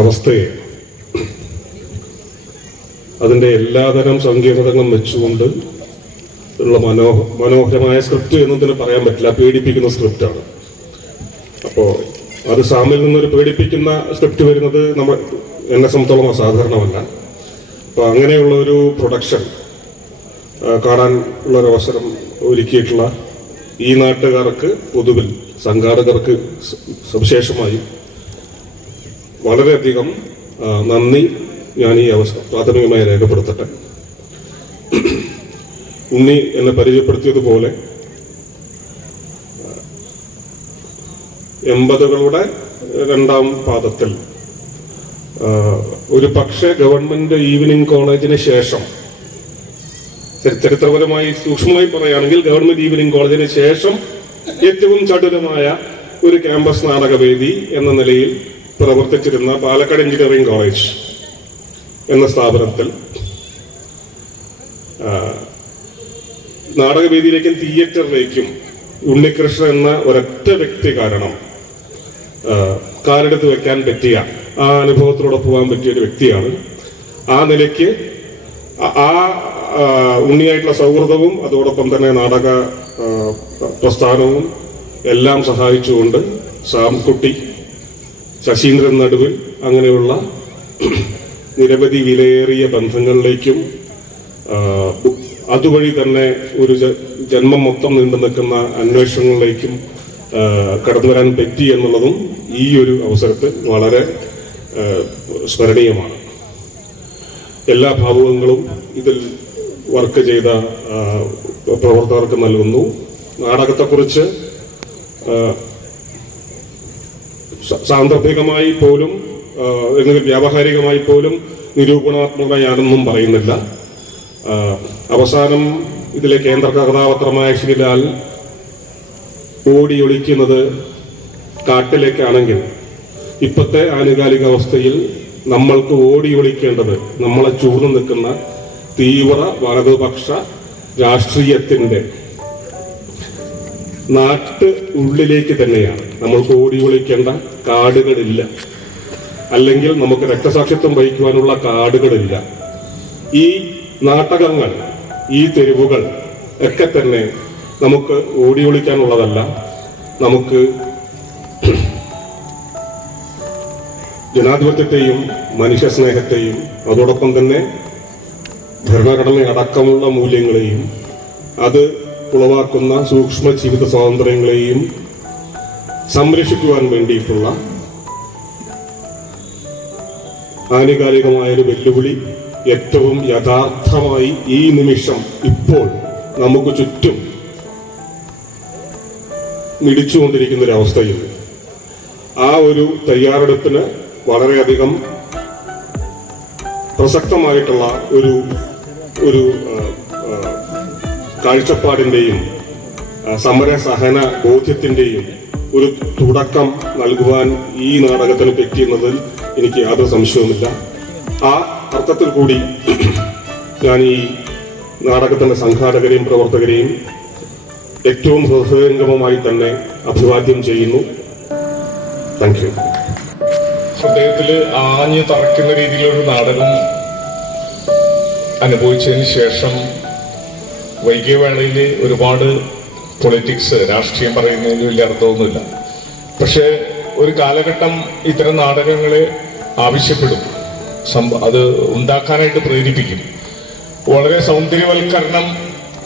അവസ്ഥയെ അതിന്റെ എല്ലാതരം സങ്കീർണതകളും വെച്ചുകൊണ്ട് ഉള്ള മനോഹരമായ സ്ക്രിപ്റ്റ് എന്നതിന് പറയാൻ പറ്റില്ല, പേടിപ്പിക്കുന്ന സ്ക്രിപ്റ്റാണ്. അപ്പോൾ അത് സാമിൽ നിന്നൊരു പേടിപ്പിക്കുന്ന സ്ക്രിപ്റ്റ് വരുന്നത് എന്നെ സംബന്ധിച്ചോളം അസാധാരണമല്ല. അപ്പൊ അങ്ങനെയുള്ള ഒരു പ്രൊഡക്ഷൻ കാണാൻ ഉള്ളൊരവസരം ഒരുക്കിയിട്ടുള്ള ഈ നാട്ടുകാർക്ക്, പൊതുവിൽ സംഘാടകർക്ക് സവിശേഷമായി വളരെയധികം നന്ദി ഞാൻ ഈ അവസരം പ്രാഥമികമായി രേഖപ്പെടുത്തട്ടെ. ഉണ്ണി എന്നെ പരിചയപ്പെടുത്തിയതുപോലെ 80കളുടെ 2ാം പാദത്തിൽ ഒരു പക്ഷേ ഗവൺമെന്റ് ഈവനിംഗ് കോളേജിന് ശേഷം, ചരിത്രപരമായി സൂക്ഷ്മമായി പറയുകയാണെങ്കിൽ ഗവൺമെന്റ് ഈവനിംഗ് കോളേജിന് ശേഷം ഏറ്റവും ചടുലമായ ഒരു ക്യാമ്പസ് നാടകവേദി എന്ന നിലയിൽ പ്രവർത്തിച്ചിരുന്ന പാലക്കാട് എഞ്ചിനീയറിംഗ് കോളേജ് എന്ന സ്ഥാപനത്തിൽ നാടകവേദിയിലേക്കും തിയേറ്ററിലേക്കും ഉണ്ണികൃഷ്ണൻ എന്ന ഒരൊറ്റ വ്യക്തി കാരണം കാലെടുത്ത് വെക്കാൻ പറ്റിയ, ആ അനുഭവത്തിലൂടെ പോകാൻ പറ്റിയ ഒരു വ്യക്തിയാണ്. ആ നിലയ്ക്ക് ആ ഉണ്ണിയായിട്ടുള്ള സൗഹൃദവും അതോടൊപ്പം തന്നെ നാടക പ്രസ്ഥാനവും എല്ലാം സഹായിച്ചുകൊണ്ട് സാംകുട്ടി, ശശീന്ദ്രൻ നടുവിൽ അങ്ങനെയുള്ള നിരവധി വിലയേറിയ ബന്ധങ്ങളിലേക്കും അതുവഴി തന്നെ ഒരു ജന്മം മൊത്തം നീണ്ടു നിൽക്കുന്ന അന്വേഷണങ്ങളിലേക്കും കടന്നു വരാൻ പറ്റി എന്നുള്ളതും ഈ ഒരു അവസരത്തിൽ വളരെ സ്മരണീയമാണ്. എല്ലാ ഭാവുകങ്ങളും ഇതിൽ വർക്ക് ചെയ്ത പ്രവർത്തകർക്ക് നൽകുന്നു. നാടകത്തെക്കുറിച്ച് സാന്ദർഭികമായി പോലും അല്ലെങ്കിൽ വ്യാവഹാരികമായി പോലും നിരൂപണാത്മക ഞാനൊന്നും പറയുന്നില്ല. അവസാനം ഇതിലെ കേന്ദ്ര കഥാപാത്രമായ ശ്രീലാൽ ഓടിയൊളിക്കുന്നത് കാട്ടിലേക്കാണെങ്കിൽ ഇപ്പോഴത്തെ ആനുകാലിക അവസ്ഥയിൽ നമ്മൾക്ക് ഓടിയൊളിക്കേണ്ടത് നമ്മളെ ചൂർന്നു നിൽക്കുന്ന തീവ്ര വലതുപക്ഷ രാഷ്ട്രീയത്തിന്റെ ഉള്ളിലേക്ക് തന്നെയാണ്. നമ്മൾക്ക് ഓടിയൊളിക്കേണ്ട കാടുകളില്ല, അല്ലെങ്കിൽ നമുക്ക് രക്തസാക്ഷിത്വം വഹിക്കുവാനുള്ള കാടുകളില്ല. ഈ നാടകങ്ങൾ, ഈ തെരുവുകൾ ഒക്കെ തന്നെ നമുക്ക് ഓടിയൊളിക്കാനുള്ളതല്ല, നമുക്ക് ജനാധിപത്യത്തെയും മനുഷ്യസ്നേഹത്തെയും അതോടൊപ്പം തന്നെ ഭരണഘടന അടക്കമുള്ള മൂല്യങ്ങളെയും അത് ഉളവാക്കുന്ന സൂക്ഷ്മ ജീവിത സ്വാതന്ത്ര്യങ്ങളെയും സംരക്ഷിക്കുവാൻ വേണ്ടിയിട്ടുള്ള ആനുകാലികമായൊരു വെല്ലുവിളി ഏറ്റവും യഥാർത്ഥമായി ഈ നിമിഷം ഇപ്പോൾ നമുക്ക് ചുറ്റും മിടിച്ചുകൊണ്ടിരിക്കുന്ന ഒരു അവസ്ഥയിൽ ആ ഒരു തയ്യാറെടുപ്പിന് വളരെയധികം പ്രസക്തമായിട്ടുള്ള ഒരു കാഴ്ചപ്പാടിന്റെയും സമര സഹന ബോധ്യത്തിന്റെയും ഒരു തുടക്കം നൽകുവാൻ ഈ നാടകത്തിന് പറ്റിയെന്നതിൽ എനിക്ക് യാതൊരു സംശയവുമില്ല. ആ അർത്ഥത്തിൽ കൂടി ഞാൻ ഈ നാടകത്തിന്റെ സംഘാടകരെയും പ്രവർത്തകരെയും ഏറ്റവും ഹൃദയംഗമമായി തന്നെ അഭിവാദ്യം ചെയ്യുന്നു. Thank you. ഹൃദയത്തിൽ ആഞ്ഞു തറയ്ക്കുന്ന രീതിയിലൊരു നാടകം അനുഭവിച്ചതിന് ശേഷം വൈകിയ വേളയിൽ ഒരുപാട് പൊളിറ്റിക്സ്, രാഷ്ട്രീയം പറയുന്നതിന് വലിയ അർത്ഥമൊന്നുമില്ല. പക്ഷെ ഒരു കാലഘട്ടം ഇത്തരം നാടകങ്ങളെ ആവശ്യപ്പെടും, അത് ഉണ്ടാക്കാനായിട്ട് പ്രേരിപ്പിക്കും. വളരെ സൗന്ദര്യവൽക്കരണം,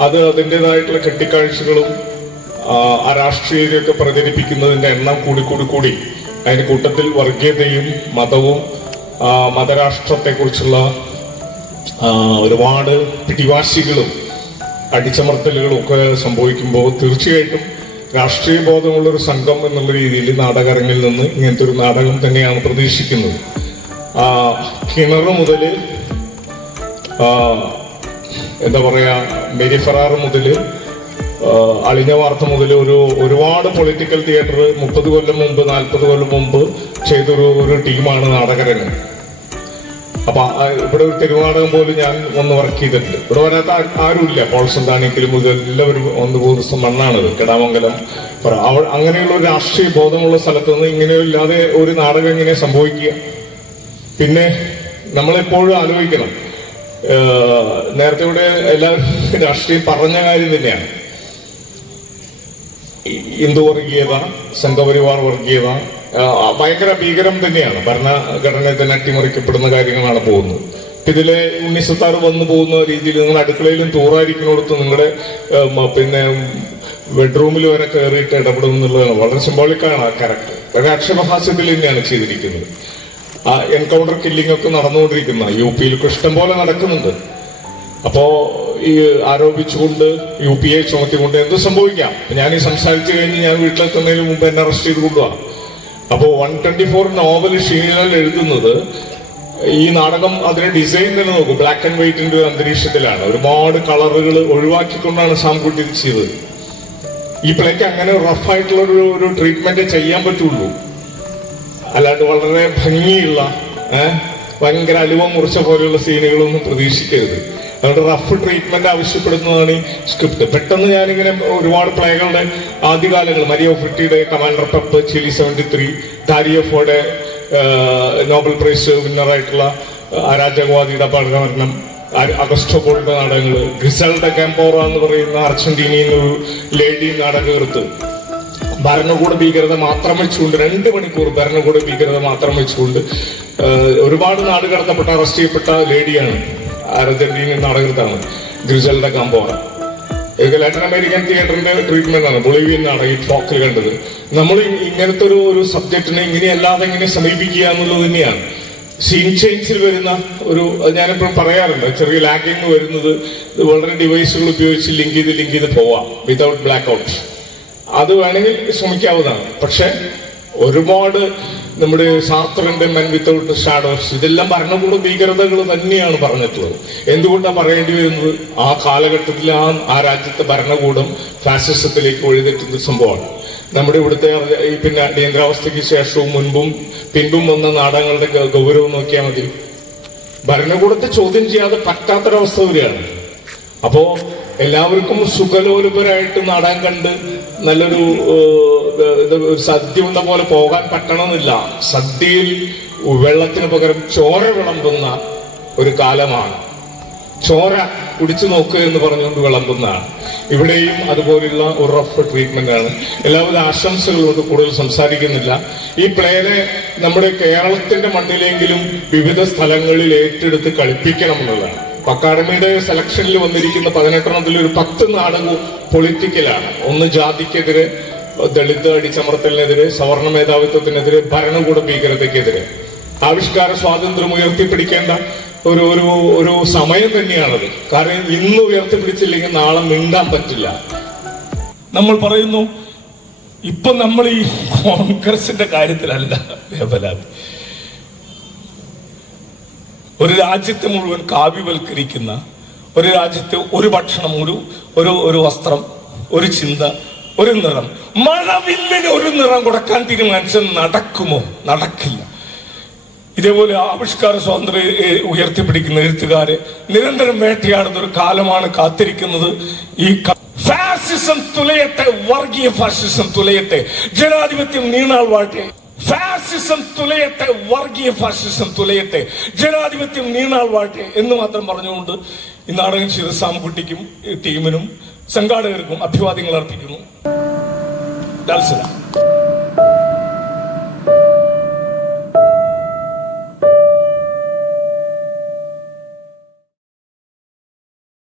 അത് അതിൻ്റെതായിട്ടുള്ള കെട്ടിക്കാഴ്ചകളും ആ രാഷ്ട്രീയതയൊക്കെ പ്രചരിപ്പിക്കുന്നതിൻ്റെ എണ്ണം കൂടി അതിന് കൂട്ടത്തിൽ വർഗീയതയും മതവും മതരാഷ്ട്രത്തെക്കുറിച്ചുള്ള ഒരുപാട് പിടിവാശികളും അടിച്ചമർത്തലുകളും ഒക്കെ സംഭവിക്കുമ്പോൾ തീർച്ചയായിട്ടും രാഷ്ട്രീയ ബോധമുള്ളൊരു സംഘം എന്നുള്ള രീതിയിൽ നാടകരങ്ങിൽ നിന്ന് ഇങ്ങനത്തെ ഒരു നാടകം തന്നെയാണ് പ്രതീക്ഷിക്കുന്നത്. കിണറ് മുതൽ എന്താ പറയാ മേരി ഫെറാർ മുതൽ അളിഞ്ഞ വാർത്ത മുതൽ ഒരുപാട് പൊളിറ്റിക്കൽ തിയേറ്റർ 30 കൊല്ലം മുമ്പ് 40 കൊല്ലം മുമ്പ് ചെയ്തൊരു ടീമാണ് നാടകരങ്ങ്. അപ്പൊ ഇവിടെ ഒരു തിരുനാടകം പോലും ഞാൻ ഒന്ന് വർക്ക് ചെയ്തിട്ടുണ്ട്. ഇവിടെ വരാത്ത ആരുമില്ല. പോൾസൺ താണിക്കലും ഇതെല്ലാവരും ഒന്ന് പോകുന്ന മണ്ണാണിത്, കെടാമംഗലം. അങ്ങനെയുള്ള ഒരു രാഷ്ട്രീയ ബോധമുള്ള സ്ഥലത്ത് നിന്ന് ഇങ്ങനെയില്ലാതെ ഒരു നാടകം ഇങ്ങനെ സംഭവിക്കുക. പിന്നെ നമ്മളെപ്പോഴും ആലോചിക്കണം, നേരത്തെ ഇവിടെ എല്ലാവരും രാഷ്ട്രീയം പറഞ്ഞ കാര്യം തന്നെയാണ്. ഹിന്ദു വർഗീയത, സംഘപരിവാർ വർഗീയത ഭയങ്കര ഭീകരം തന്നെയാണ്. ഭരണഘടനയെ തന്നെ അട്ടിമറിക്കപ്പെടുന്ന കാര്യങ്ങളാണ് പോകുന്നത്. ഇതിലെ ഉണ്ണിസത്താർ വന്നു പോകുന്ന രീതിയിൽ നിങ്ങൾ അടുക്കളയിലും തൂറായിരിക്കുന്നിടത്ത് നിങ്ങളുടെ പിന്നെ ബെഡ്റൂമിൽ വരെ കയറിയിട്ട് ഇടപെടും എന്നുള്ളതാണ്. വളരെ സിംബോളിക്കാണ് ആ ക്യാരക്ടർ. വളരെ അക്ഷരഹാസ്യത്തിൽ തന്നെയാണ് ചെയ്തിരിക്കുന്നത്. ആ എൻകൗണ്ടർ കില്ലിംഗ് ഒക്കെ നടന്നുകൊണ്ടിരിക്കുന്ന UP-യിൽ ഇഷ്ടം പോലെ നടക്കുന്നുണ്ട്. അപ്പോ ഈ ആരോപിച്ചുകൊണ്ട് UP-യെ ചുമത്തിക്കൊണ്ട് എന്ത് സംഭവിക്കാം. ഞാൻ ഈ സംസാരിച്ചു കഴിഞ്ഞ് ഞാൻ വീട്ടിലെത്തുന്നതിന് മുമ്പ് എന്നെ അറസ്റ്റ് ചെയ്ത് കൊണ്ടുപോവാം. അപ്പോ 124 നോവൽ ഷീലാൽ എഴുതുന്നത് ഈ നാടകം അതിന്റെ ഡിസൈൻ തന്നെ നോക്കും. ബ്ലാക്ക് ആൻഡ് വൈറ്റിന്റെ ഒരു അന്തരീക്ഷത്തിലാണ്. ഒരുപാട് കളറുകൾ ഒഴിവാക്കിക്കൊണ്ടാണ് സാംകുട്ടി ഇത് ചെയ്തത്. ഈ പ്ലേക്ക് അങ്ങനെ റഫായിട്ടുള്ള ഒരു ട്രീറ്റ്മെന്റ് ചെയ്യാൻ പറ്റുള്ളൂ. അല്ലാണ്ട് വളരെ ഭംഗിയുള്ള ഭയങ്കര അലുവ മുറിച്ച പോലെയുള്ള സീനുകളൊന്നും പ്രതീക്ഷിക്കരുത്. അതുകൊണ്ട് റഫ് ട്രീറ്റ്മെന്റ് ആവശ്യപ്പെടുന്നതാണ് ഈ സ്ക്രിപ്റ്റ്. പെട്ടെന്ന് ഞാനിങ്ങനെ ഒരുപാട് പ്ലേകളുടെ ആദ്യകാലങ്ങൾ, മരിയ ഫ്രിറ്റിയുടെ കമാൻഡർ പെപ്പ്, ചിലി 73, ഡാരിയഫോയുടെ നോബൽ പ്രൈസ് വിന്നറായിട്ടുള്ള അരാജകവാദിയുടെ പഠനം, അഗസ്റ്റോ പോളിന്റെ നാടകങ്ങൾ, ഗ്രിസൽഡ കാമ്പോറ എന്ന് പറയുന്ന അർജന്റീനയിൽ ഒരു ലേഡി നാടകകൃത്ത് ഭരണകൂട ഭീകരത മാത്രം വെച്ചുകൊണ്ട് 2 മണിക്കൂർ ഭരണകൂട ഭീകരത മാത്രം വെച്ചുകൊണ്ട് ഒരുപാട് നാട് കടത്തപ്പെട്ട അറസ്റ്റ് ചെയ്യപ്പെട്ട ലേഡിയാണ്. അർജന്റീനിയൻ നാടകത്താണ് ഗ്രിസൽഡ കാമ്പോറ. ലാറ്റിൻ അമേരിക്കൻ തിയേറ്ററിന്റെ ട്രീറ്റ്മെന്റ് ആണ് ബൊളീവിയൻ നാടകം ഫോക്കിൽ കണ്ടത്. നമ്മൾ ഇങ്ങനത്തെ ഒരു സബ്ജക്റ്റിനെ ഇങ്ങനെയല്ലാതെ എങ്ങനെ സമീപിക്കുക എന്നുള്ളത് തന്നെയാണ്. സീൻ ചേഞ്ചിൽ വരുന്ന ഞാനെപ്പോഴും പറയാറുണ്ട്, ചെറിയ ലാഗിങ് വരുന്നത് വളരെ ഡിവൈസുകൾ ഉപയോഗിച്ച് ലിങ്ക് ചെയ്ത് പോവാം വിതൗട്ട് ബ്ലാക്ക് ഔട്ട്. അത് വേണമെങ്കിൽ ശ്രമിക്കാവുന്നതാണ്. പക്ഷെ ഒരുപാട് നമ്മുടെ ശാസ്ത്രന്റെ മെൻ വിത്തൗട്ട് ഷാഡോസ് ഇതെല്ലാം ഭരണകൂട ഭീകരതകൾ തന്നെയാണ് പറഞ്ഞിട്ടുള്ളത്. എന്തുകൊണ്ടാണ് പറയേണ്ടി വരുന്നത്? ആ കാലഘട്ടത്തിൽ ആ രാജ്യത്തെ ഭരണകൂടം ഫാസിസത്തിലേക്ക് വഴിതെറ്റുന്ന സംഭവമാണ്. നമ്മുടെ ഇവിടുത്തെ പിന്നെ അടിയന്തരാവസ്ഥയ്ക്ക് ശേഷവും മുൻപും പിൻപും വന്ന നാടകങ്ങളുടെ ഗൗരവം നോക്കിയാൽ മതി. ഭരണകൂടത്തെ ചോദ്യം ചെയ്യാതെ പറ്റാത്തൊരവസ്ഥ വരികയാണ്. അപ്പോ എല്ലാവർക്കും സുഖലോലുപരായിട്ട് നാടകം കണ്ട് നല്ലൊരു സദ്യ ഉണ്ട പോലെ പോകാൻ പറ്റണമെന്നില്ല. സദ്യയിൽ വെള്ളത്തിന് പകരം ചോര വിളമ്പുന്ന ഒരു കാലമാണ്. ചോര കുടിച്ചു നോക്കുക എന്ന് പറഞ്ഞുകൊണ്ട് വിളമ്പുന്നതാണ്. ഇവിടെയും അതുപോലുള്ള ഒരു റഫ് ട്രീറ്റ്മെന്റ് ആണ്. എല്ലാവിധ ആശംസകളോട് കൂടുതൽ സംസാരിക്കുന്നില്ല. ഈ പ്ലേനെ നമ്മുടെ കേരളത്തിന്റെ മണ്ണിലെങ്കിലും വിവിധ സ്ഥലങ്ങളിൽ ഏറ്റെടുത്ത് കളിപ്പിക്കണം എന്നുള്ളതാണ്. അക്കാഡമിയുടെ സെലക്ഷനിൽ വന്നിരിക്കുന്ന 18 ഒരു 10 നാടകവും പൊളിറ്റിക്കലാണ്. ഒന്ന് ജാതിക്കെതിരെ, ദളിത് അടിച്ചമർത്തലിനെതിരെ, സവർണ മേധാവിത്വത്തിനെതിരെ, ഭരണകൂട ഭീകരതയ്ക്കെതിരെ. ആവിഷ്കാര സ്വാതന്ത്ര്യം ഉയർത്തിപ്പിടിക്കേണ്ട ഒരു സമയം തന്നെയാണത്. കാരണം ഇന്ന് ഉയർത്തിപ്പിടിച്ചില്ലെങ്കിൽ നാളെ മിണ്ടാൻ പറ്റില്ല. നമ്മൾ പറയുന്നു ഇപ്പൊ നമ്മൾ ഈ കോൺഗ്രസിന്റെ കാര്യത്തിലല്ല വേവലാതി. ഒരു രാജ്യത്തെ മുഴുവൻ കാവ്യവൽക്കരിക്കുന്ന, ഒരു രാജ്യത്തെ ഒരു ഭക്ഷണം, ഒരു വസ്ത്രം, ഒരു ചിന്ത, ഒരു നിറം, മഴവില്ലിന് ഒരു നിറം കൊടുക്കാൻ തീരുമാനിച്ചാൽ നടക്കുമോ? നടക്കില്ല. ഇതേപോലെ ആവിഷ്കാര സ്വാതന്ത്ര്യം ഉയർത്തിപ്പിടിക്കുന്ന എഴുത്തുകാരെ നിരന്തരം വേട്ടയാടുന്ന ഒരു കാലമാണ് കാത്തിരിക്കുന്നത്. ഈ ഫാസിസം തുലയട്ടെ, വർഗീയ ഫാസിസം തുലയട്ടെ, ജനാധിപത്യം നീണാൾ വാഴട്ടെ. ഫാസിസം തുലയട്ടെ, വർഗീയ ഫാസിസം തുലയട്ടെ, ജനാധിപത്യം നീണാൾ വാഴട്ടെ എന്ന് മാത്രം പറഞ്ഞുകൊണ്ട് ഈ നാടകം ചെയ്ത സാംകുട്ടിക്കും ടീമിനും സംഘാടകർക്കും അഭിവാദ്യങ്ങൾ അർപ്പിക്കുന്നു.